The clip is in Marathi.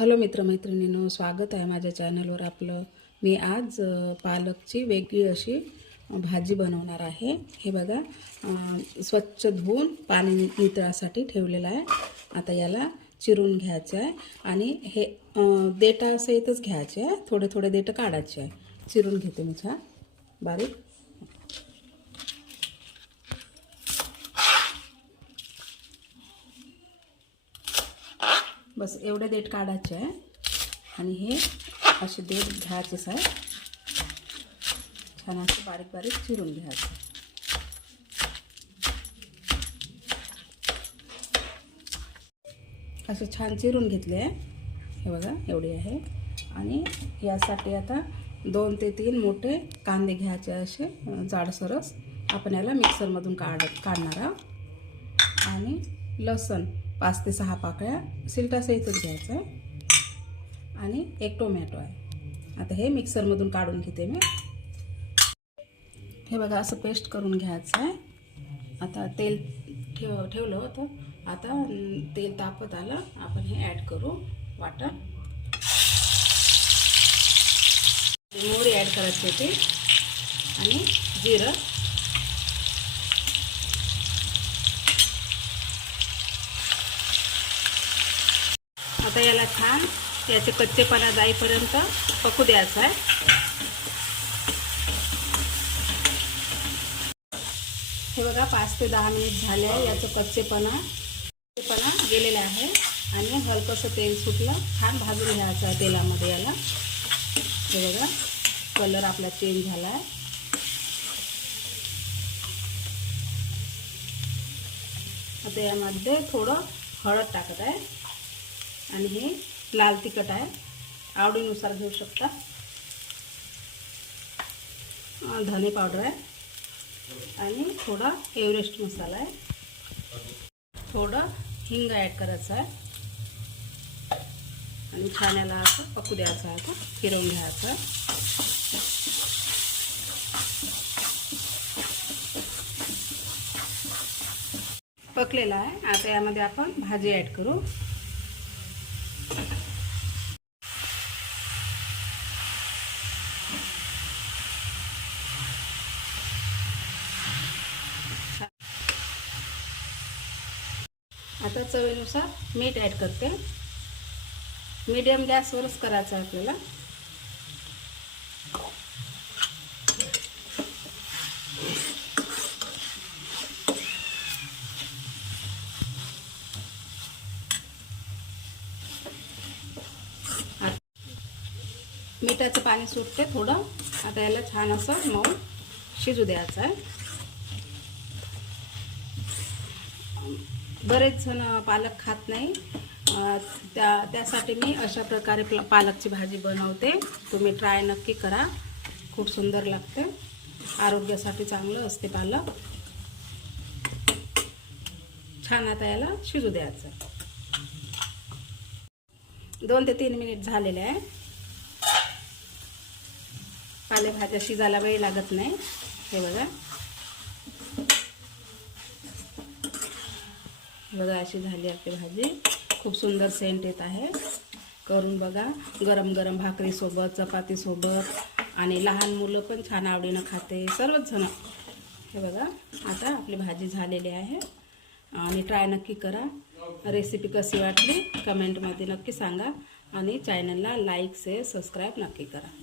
हॅलो मित्रमैत्रिणींनो स्वागत आहे माझ्या चॅनलवर आपलं. मी आज पालकची वेगळी अशी भाजी बनवणार आहे. हे बघा स्वच्छ धुवून पाणी नितळासाठी ठेवलेलं आहे. आता याला चिरून घ्यायचं आहे आणि हे अ, सहितच घ्यायचे आहे. थोडे थोडे देटं काढायचे आहे. चिरून घेते मी छान. बारीक. बस एवढे देठ काढायचे आहे. आणि हे असे देठ घ्यायचेच आहे छान असे बारीक बारीक चिरून घ्यायचं. असे छान चिरून घेतले आहे. हे बघा एवढी आहे. आणि यासाठी आता दोन ते तीन मोठे कांदे घ्यायचे असे जाडसरस. आपण याला मिक्सरमधून काढ काढणार आहोत. आणि लसण. पाच ते सहा पाकळ्या सिलटासहितच घ्यायचं आहे. आणि एक टोमॅटो आहे. आता हे मिक्सरमधून काढून घेते मी. हे बघा असं पेस्ट करून घ्यायचं आहे. आता तेल ठेव ठेवलं होतं. आता तेल तापत आलं. आपण हे ॲड करू. वाटण. मोहरी ॲड करायची होती. आणि जिरं. आता याला छान याचे कच्चेपणा जाईपर्यंत पकू द्यायचं आहे. हे बघा पाच ते दहा मिनिट झाले आहे याचं कच्चेपणा. कच्चेपणा गेलेला आहे आणि हलकंसं तेल सुटलं छान भाजून घ्यायचं आहे तेलामध्ये याला. हे बघा कलर आपला चेंज झाला आहे. आता यामध्ये थोडं हळद टाकत आहे. आणि हे लाल तिखट आहे. आवडीनुसार घेऊ शकता. धने पावडर आहे. आणि थोडा एव्हरेस्ट मसाला आहे. थोडं हिंग ॲड करायचं आहे. आणि छान याला असं पकू द्यायचं आहे आता. फिरवून घ्यायचं पकलेला आहे. आता यामध्ये आपण भाजी ॲड करू. आता चवीनुसार मीठ ॲड करते. मीडियम गॅसवरच करायचं आहे आपल्याला. मिठाचं पाणी सुटते थोडं. आता याला छान असं मऊ शिजू द्यायचं आहे. बरेच जण पालक खात नाही. त्या त्यासाठी मी अशा प्रकारे पालकची भाजी बनवते. तुम्ही ट्राय नक्की करा. खूप सुंदर लागते. आरोग्यासाठी चांगलं असते पालक. छान आता याला शिजू द्यायचं. दोन ते तीन मिनिट झालेले आहे. पालेभाज्या शिजायला वेळ लागत नाही. हे बघा. बघा अशी झाली आपली भाजी. खूप सुंदर सेंट येत आहे. करून बघा. गरम गरम भाकरीसोबत चपातीसोबत आणि लहान मुलं पण छान आवडीनं खाते. सर्वच जण. हे बघा. आता आपली भाजी झालेली आहे. आणि ट्राय नक्की करा. रेसिपी कशी वाटली? कमेंटमध्ये नक्की सांगा. आणि चॅनलला लाईक शेअर सबस्क्राईब नक्की करा.